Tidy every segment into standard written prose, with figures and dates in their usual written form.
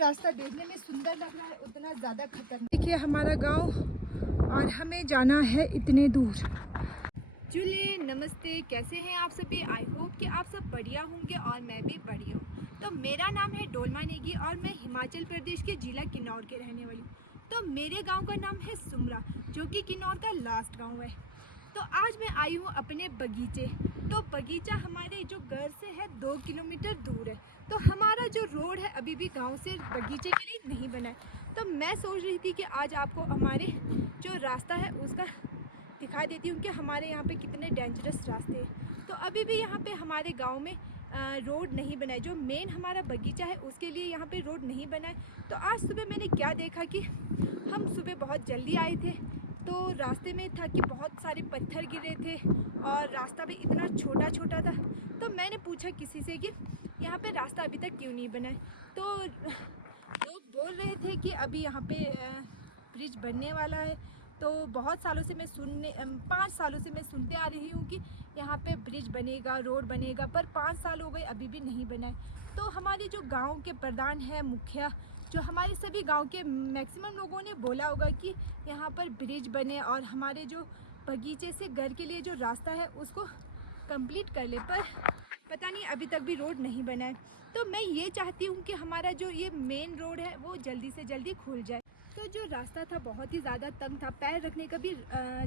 रास्ता देखने में सुंदर लग रहा है उतना ज़्यादा खतरनाक। देखिए हमारा गांव और हमें जाना है इतने दूर। चलिए नमस्ते, कैसे हैं आप सभी? आई होप कि आप सब बढ़िया होंगे और मैं भी बढ़िया हूँ। तो मेरा नाम है डोलमा नेगी और मैं हिमाचल प्रदेश के जिला किन्नौर के रहने वाली हूँ। तो मेरे गांव का नाम है सुमरा, जो कि किन्नौर का लास्ट गांव है। तो आज मैं आई हूँ अपने बगीचे। तो बगीचा हमारे जो घर से है 2 किलोमीटर दूर है। तो हमारा जो रोड है अभी भी गांव से बगीचे के लिए नहीं बना है। तो मैं सोच रही थी कि आज आपको हमारे जो रास्ता है उसका दिखा देती हूँ कि हमारे यहाँ पे कितने डेंजरस रास्ते हैं। तो अभी भी यहाँ पे हमारे गांव में रोड नहीं बना है। जो मेन हमारा बगीचा है उसके लिए यहाँ पे रोड नहीं बना है। तो आज सुबह मैंने क्या देखा कि हम सुबह बहुत जल्दी आए थे, तो रास्ते में था कि बहुत सारे पत्थर गिरे थे और रास्ता भी इतना छोटा छोटा था। तो मैंने पूछा किसी से कि यहाँ पे रास्ता अभी तक क्यों नहीं बना है। तो लोग बोल रहे थे कि अभी यहाँ पे ब्रिज बनने वाला है। तो बहुत सालों से मैं 5 सालों से मैं सुनते आ रही हूँ कि यहाँ पे ब्रिज बनेगा, रोड बनेगा, पर 5 साल हो गए अभी भी नहीं बना है। तो हमारे जो गांव के प्रधान है, मुखिया, जो हमारे सभी गांव के मैक्सिमम लोगों ने बोला होगा कि यहाँ पर ब्रिज बने और हमारे जो बगीचे से घर के लिए जो रास्ता है उसको कंप्लीट कर ले, पर पता नहीं अभी तक भी रोड नहीं बना है। तो मैं ये चाहती हूँ कि हमारा जो ये मेन रोड है वो जल्दी से जल्दी खुल जाए। तो जो रास्ता था बहुत ही ज़्यादा तंग था, पैर रखने का भी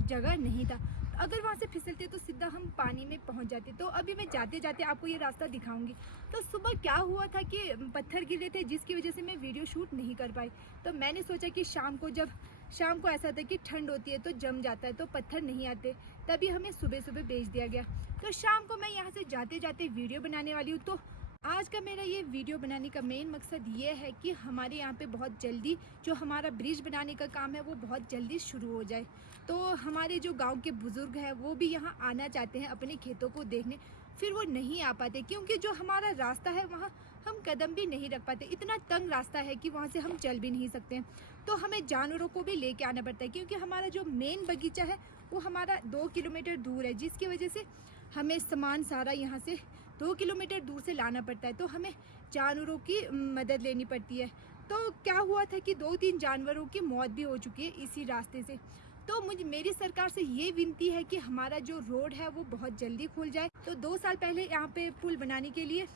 जगह नहीं था। अगर वहाँ से फिसलते तो सीधा हम पानी में पहुँच जाते। तो अभी मैं जाते जाते आपको ये रास्ता दिखाऊंगी। तो सुबह क्या हुआ था कि पत्थर गिरे थे जिसकी वजह से मैं वीडियो शूट नहीं कर पाई। तो मैंने सोचा कि शाम को ऐसा था कि ठंड होती है तो जम जाता है तो पत्थर नहीं आते, तभी हमें सुबह सुबह भेज दिया गया। तो शाम को मैं यहाँ से जाते जाते वीडियो बनाने वाली हूँ। तो आज का मेरा ये वीडियो बनाने का मेन मकसद ये है कि हमारे यहाँ पे बहुत जल्दी जो हमारा ब्रिज बनाने का काम है वो बहुत जल्दी शुरू हो जाए। तो हमारे जो गांव के बुज़ुर्ग हैं वो भी यहाँ आना चाहते हैं अपने खेतों को देखने, फिर वो नहीं आ पाते क्योंकि जो हमारा रास्ता है वहाँ हम कदम भी नहीं रख पाते। इतना तंग रास्ता है कि वहाँ से हम चल भी नहीं सकते हैं। तो हमें जानवरों को भी लेके आना पड़ता है क्योंकि हमारा जो मेन बगीचा है वो हमारा 2 किलोमीटर दूर है, जिसकी वजह से हमें सामान सारा यहाँ से 2 किलोमीटर दूर से लाना पड़ता है। तो हमें जानवरों की मदद लेनी पड़ती है। तो क्या हुआ था कि 2-3 जानवरों की मौत भी हो चुकी है इसी रास्ते से। तो मेरी सरकार से ये विनती है कि हमारा जो रोड है वो बहुत जल्दी खुल जाए। तो 2 साल पहले यहाँ पे पुल बनाने के लिए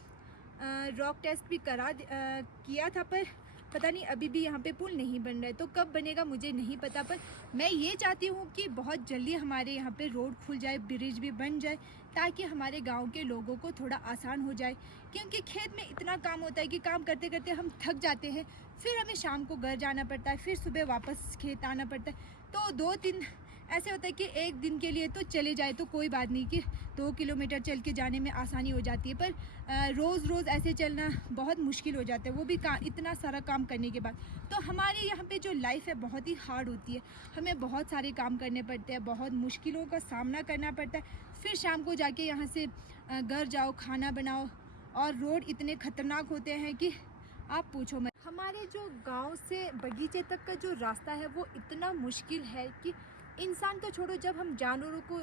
रॉक टेस्ट भी किया था, पर पता नहीं अभी भी यहाँ पे पुल नहीं बन रहा है। तो कब बनेगा मुझे नहीं पता, पर मैं ये चाहती हूँ कि बहुत जल्दी हमारे यहाँ पे रोड खुल जाए, ब्रिज भी बन जाए, ताकि हमारे गांव के लोगों को थोड़ा आसान हो जाए। क्योंकि खेत में इतना काम होता है कि काम करते करते हम थक जाते हैं, फिर हमें शाम को घर जाना पड़ता है, फिर सुबह वापस खेत आना पड़ता है। तो 2-3 ऐसे होता है कि एक दिन के लिए तो चले जाए तो कोई बात नहीं कि 2 किलोमीटर चल के जाने में आसानी हो जाती है, पर रोज़ ऐसे चलना बहुत मुश्किल हो जाता है, वो भी इतना सारा काम करने के बाद। तो हमारे यहाँ पे जो लाइफ है बहुत ही हार्ड होती है, हमें बहुत सारे काम करने पड़ते हैं, बहुत मुश्किलों का सामना करना पड़ता है, फिर शाम को जाके यहाँ से घर जाओ, खाना बनाओ, और रोड इतने ख़तरनाक होते हैं कि आप पूछो मत। हमारे जो गांव से बगीचे तक का जो रास्ता है वो इतना मुश्किल है कि इंसान तो छोड़ो, जब हम जानवरों को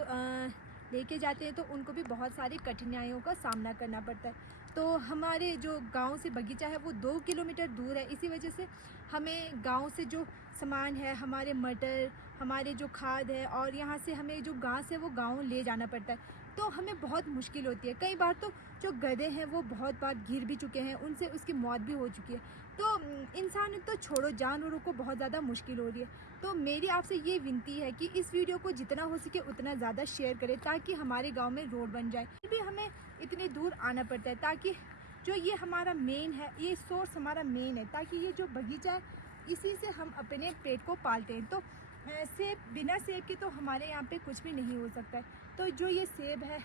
लेके जाते हैं तो उनको भी बहुत सारी कठिनाइयों का सामना करना पड़ता है। तो हमारे जो गांव से बगीचा है वो 2 किलोमीटर दूर है, इसी वजह से हमें गांव से जो सामान है, हमारे मटर, हमारे जो खाद है, और यहाँ से हमें जो घास है वो गांव ले जाना पड़ता है। तो हमें बहुत मुश्किल होती है। कई बार तो जो गधे हैं वो बहुत बार गिर भी चुके हैं, उनसे उसकी मौत भी हो चुकी है। तो इंसान तो छोड़ो, जानवरों को बहुत ज़्यादा मुश्किल हो रही है। तो मेरी आपसे ये विनती है कि इस वीडियो को जितना हो सके उतना ज़्यादा शेयर करें, ताकि हमारे गांव में रोड बन जाए। फिर भी हमें इतनी दूर आना पड़ता है ताकि जो ये हमारा मेन है, ये सोर्स हमारा मेन है, ताकि ये जो बगीचा है इसी से हम अपने पेट को पालते हैं। तो सेब, बिना सेब के तो हमारे यहाँ पे कुछ भी नहीं हो सकता है। तो जो ये सेब है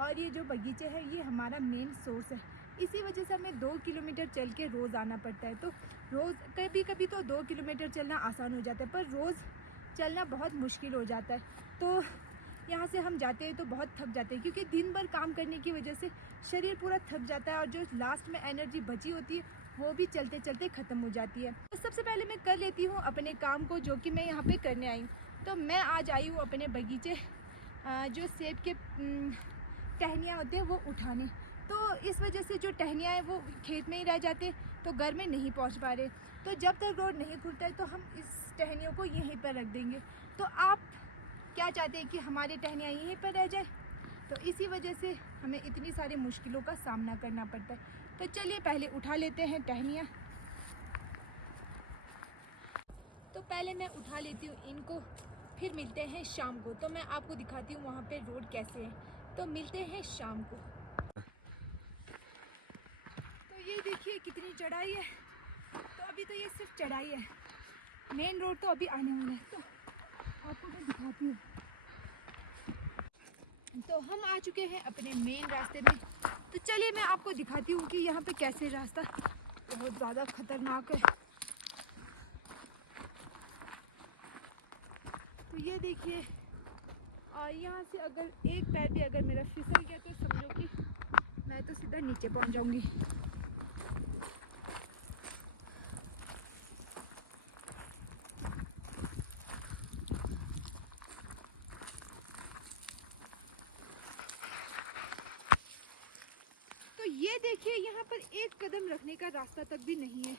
और ये जो बगीचे है ये हमारा मेन सोर्स है, इसी वजह से हमें 2 किलोमीटर चल के रोज़ आना पड़ता है। तो रोज़ कभी कभी तो 2 किलोमीटर चलना आसान हो जाता है, पर रोज़ चलना बहुत मुश्किल हो जाता है। तो यहाँ से हम जाते हैं तो बहुत थक जाते हैं, क्योंकि दिन भर काम करने की वजह से शरीर पूरा थक जाता है, और जो लास्ट में एनर्जी बची होती है वो भी चलते चलते ख़त्म हो जाती है। तो सबसे पहले मैं कर लेती हूँ अपने काम को, जो कि मैं यहाँ पे करने आई हूँ। तो मैं आज आई हूँ अपने बगीचे जो सेब के टहनियाँ होते हैं वो उठाने। तो इस वजह से जो टहनियाँ हैं वो खेत में ही रह जाते, तो घर में नहीं पहुंच पा रहे। तो जब तक रोड नहीं खुलता है तो हम इस टहनियों को यहीं पर रख देंगे। तो आप क्या चाहते हैं कि हमारी टहनियाँ यहीं पर रह जाए? तो इसी वजह से हमें इतनी सारी मुश्किलों का सामना करना पड़ता है। तो चलिए पहले उठा लेते हैं टहनियाँ। तो पहले मैं उठा लेती हूँ इनको, फिर मिलते हैं शाम को। तो मैं आपको दिखाती हूँ वहाँ पे रोड कैसे है। तो मिलते हैं शाम को। तो ये देखिए कितनी चढ़ाई है। तो अभी तो ये सिर्फ चढ़ाई है, मेन रोड तो अभी आने वाला है। तो आपको मैं दिखाती हूँ। तो हम आ चुके हैं अपने मेन रास्ते में। तो चलिए मैं आपको दिखाती हूँ कि यहाँ पे कैसे रास्ता बहुत ज़्यादा खतरनाक है। तो ये देखिए, और यहाँ से अगर एक पैर भी अगर मेरा फिसल गया तो समझो कि मैं तो सीधा नीचे पहुँच जाऊँगी। तो ये देखिए, यहाँ पर एक कदम रखने का रास्ता तक भी नहीं है।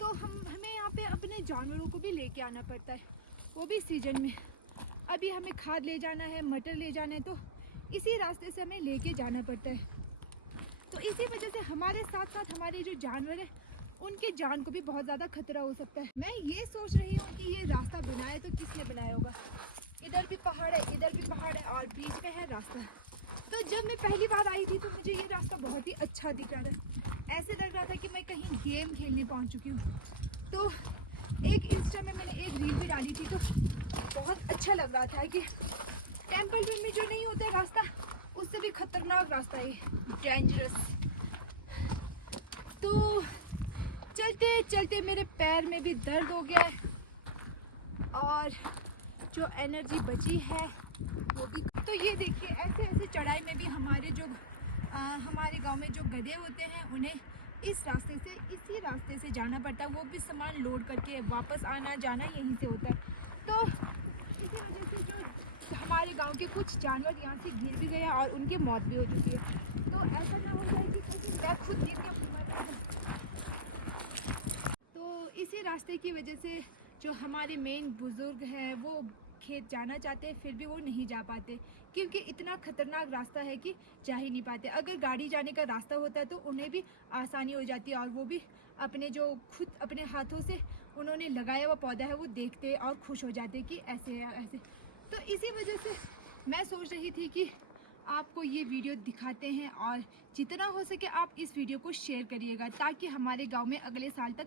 तो हमें यहाँ पे अपने जानवरों को भी लेके आना पड़ता है, वो भी सीजन में। अभी हमें खाद ले जाना है, मटर ले जाना है, तो इसी रास्ते से हमें लेके जाना पड़ता है। तो इसी वजह से हमारे साथ साथ हमारे जो जानवर हैं उनके जान को भी बहुत ज़्यादा खतरा हो सकता है। मैं ये सोच रही हूँ कि ये रास्ता बनाया तो किसने बनाया होगा। इधर भी पहाड़ है, इधर भी पहाड़ है और बीच में है रास्ता। तो जब मैं पहली बार आई थी तो मुझे ये रास्ता बहुत ही अच्छा दिख रहा था। ऐसे लग रहा था कि मैं कहीं गेम खेलने पहुंच चुकी हूँ। तो एक इंस्टा में मैंने एक रील भी डाली थी, तो बहुत अच्छा लग रहा था कि टेम्पल रन में जो नहीं होता रास्ता, उससे भी खतरनाक रास्ता है, डेंजरस। तो चलते चलते मेरे पैर में भी दर्द हो गया है और जो एनर्जी बची है वो भी। तो ये देखिए, ऐसे ऐसे चढ़ाई में भी हमारे गांव में जो गधे होते हैं उन्हें इसी रास्ते से जाना पड़ता है। वो भी सामान लोड करके वापस आना जाना यहीं से होता है। तो इसी वजह से जो हमारे गांव के कुछ जानवर यहाँ से गिर भी गए और उनकी मौत भी हो चुकी है। तो ऐसा ना हो जाए कि मैं खुद गिर के मर जाऊं। तो इसी रास्ते की वजह से जो हमारे मेन बुजुर्ग हैं वो खेत जाना चाहते हैं, फिर भी वो नहीं जा पाते क्योंकि इतना खतरनाक रास्ता है कि जा ही नहीं पाते। अगर गाड़ी जाने का रास्ता होता है तो उन्हें भी आसानी हो जाती है और वो भी खुद अपने हाथों से उन्होंने लगाया हुआ पौधा है वो देखते और खुश हो जाते कि ऐसे है ऐसे। तो इसी वजह से मैं सोच रही थी कि आपको ये वीडियो दिखाते हैं और जितना हो सके आप इस वीडियो को शेयर करिएगा ताकि हमारे गांव में अगले साल तक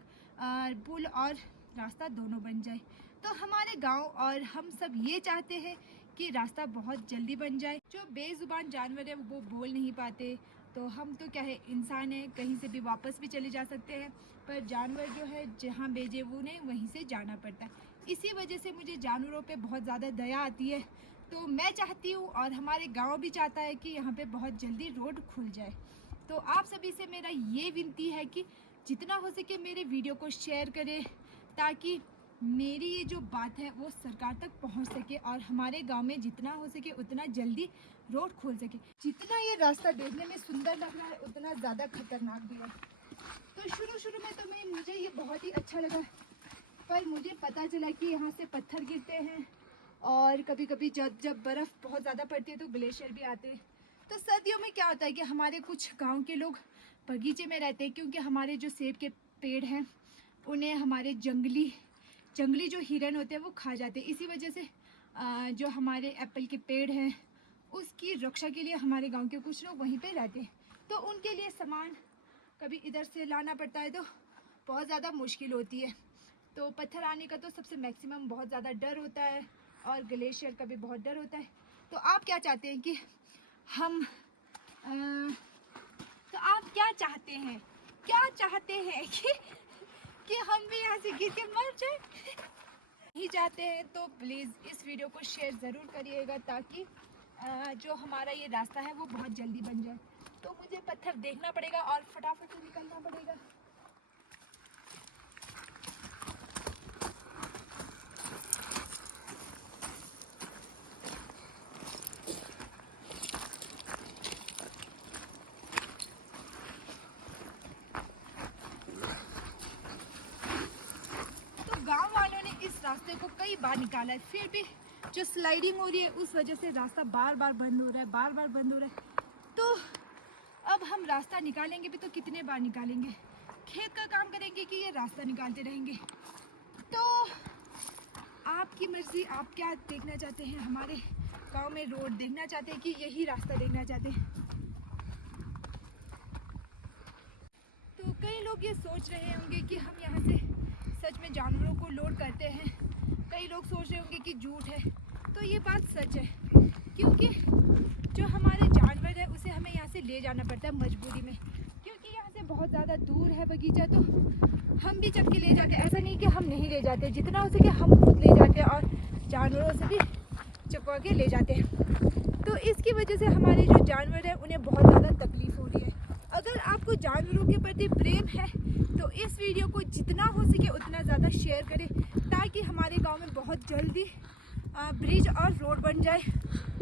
पुल और रास्ता दोनों बन जाए। तो हमारे गांव और हम सब ये चाहते हैं कि रास्ता बहुत जल्दी बन जाए। जो बेजुबान जानवर है वो बोल नहीं पाते, तो हम तो क्या है, इंसान है, कहीं से भी वापस भी चले जा सकते हैं, पर जानवर जो है जहाँ भेजे वो उन्हें वहीं से जाना पड़ता है। इसी वजह से मुझे जानवरों पे बहुत ज़्यादा दया आती है। तो मैं चाहती हूँ और हमारे गाँव भी चाहता है कि यहाँ पे बहुत जल्दी रोड खुल जाए। तो आप सभी से मेरा ये विनती है कि जितना हो सके मेरे वीडियो को शेयर करें ताकि मेरी ये जो बात है वो सरकार तक पहुंच सके और हमारे गांव में जितना हो सके उतना जल्दी रोड खोल सके। जितना ये रास्ता देखने में सुंदर लग रहा है उतना ज़्यादा खतरनाक भी है। तो शुरू में तो मुझे ये बहुत ही अच्छा लगा, पर मुझे पता चला कि यहाँ से पत्थर गिरते हैं और कभी कभी जब बर्फ़ बहुत ज़्यादा पड़ती है तो ग्लेशियर भी आते हैं। तो सर्दियों में क्या होता है कि हमारे कुछ गाँव के लोग बगीचे में रहते हैं क्योंकि हमारे जो सेब के पेड़ हैं उन्हें हमारे जंगली जो हिरन होते हैं वो खा जाते हैं। इसी वजह से जो हमारे एप्पल के पेड़ हैं उसकी रक्षा के लिए हमारे गांव के कुछ लोग वहीं पे रहते हैं। तो उनके लिए सामान कभी इधर से लाना पड़ता है तो बहुत ज़्यादा मुश्किल होती है। तो पत्थर आने का तो सबसे मैक्सिमम बहुत ज़्यादा डर होता है और ग्लेशियर का भी बहुत डर होता है। तो आप क्या चाहते हैं कि तो आप क्या चाहते हैं कि हम भी यहाँ से गिर के मर जाए? नहीं चाहते हैं तो प्लीज़ इस वीडियो को शेयर ज़रूर करिएगा ताकि जो हमारा ये रास्ता है वो बहुत जल्दी बन जाए। तो मुझे पत्थर देखना पड़ेगा और फटाफट से निकलना पड़ेगा। रास्ते को कई बार निकाला है, फिर भी जो स्लाइडिंग हो रही है उस वजह से रास्ता बार बार बंद हो रहा है, बार बार बंद हो रहा है। तो अब हम रास्ता निकालेंगे भी तो कितने बार निकालेंगे, खेत का काम करेंगे कि ये रास्ता निकालते रहेंगे। तो आपकी मर्जी, आप क्या देखना चाहते हैं, हमारे गांव में रोड देखना चाहते हैं कि यही रास्ता देखना चाहते हैं। तो कई लोग ये सोच रहे होंगे कि हम यहाँ से सच में जानवरों को लोड करते हैं, कई लोग सोच रहे होंगे कि झूठ है। तो ये बात सच है, क्योंकि जो हमारे जानवर है उसे हमें यहाँ से ले जाना पड़ता है मजबूरी में, क्योंकि यहाँ से बहुत ज़्यादा दूर है बगीचा। तो हम भी चक्के ले जाते, ऐसा नहीं कि हम नहीं ले जाते, जितना हो सके हम खुद ले जाते हैं और जानवरों से भी चकवा के ले जाते हैं। तो इसकी वजह से हमारे जो जानवर हैं उन्हें बहुत ज़्यादा तकलीफ़ हो रही है। अगर आपको जानवरों के प्रति प्रेम है तो इस वीडियो को जितना हो सके उतना ज़्यादा शेयर करें, ताकि हमारे गांव में बहुत जल्दी ब्रिज और रोड बन जाए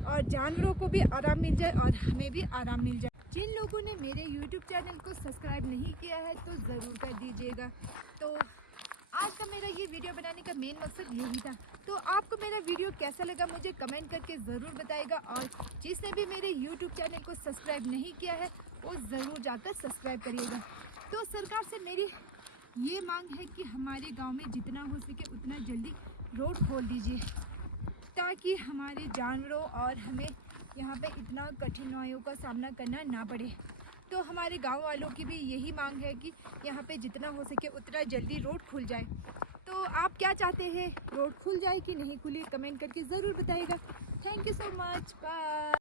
और जानवरों को भी आराम मिल जाए और हमें भी आराम मिल जाए। जिन लोगों ने मेरे YouTube चैनल को सब्सक्राइब नहीं किया है तो ज़रूर कर दीजिएगा। तो आज का मेरा ये वीडियो बनाने का मेन मकसद यही था। तो आपको मेरा वीडियो कैसा लगा मुझे कमेंट करके ज़रूर बताइएगा, और जिसने भी मेरे YouTube चैनल को सब्सक्राइब नहीं किया है वो ज़रूर जाकर सब्सक्राइब करिएगा। तो सरकार से मेरी ये मांग है कि हमारे गांव में जितना हो सके उतना जल्दी रोड खोल दीजिए, ताकि हमारे जानवरों और हमें यहाँ पे इतना कठिनाइयों का सामना करना ना पड़े। तो हमारे गांव वालों की भी यही मांग है कि यहाँ पे जितना हो सके उतना जल्दी रोड खुल जाए। तो आप क्या चाहते हैं, रोड खुल जाए कि नहीं खुले, कमेंट करके ज़रूर बताइएगा। Thank you so much, bye.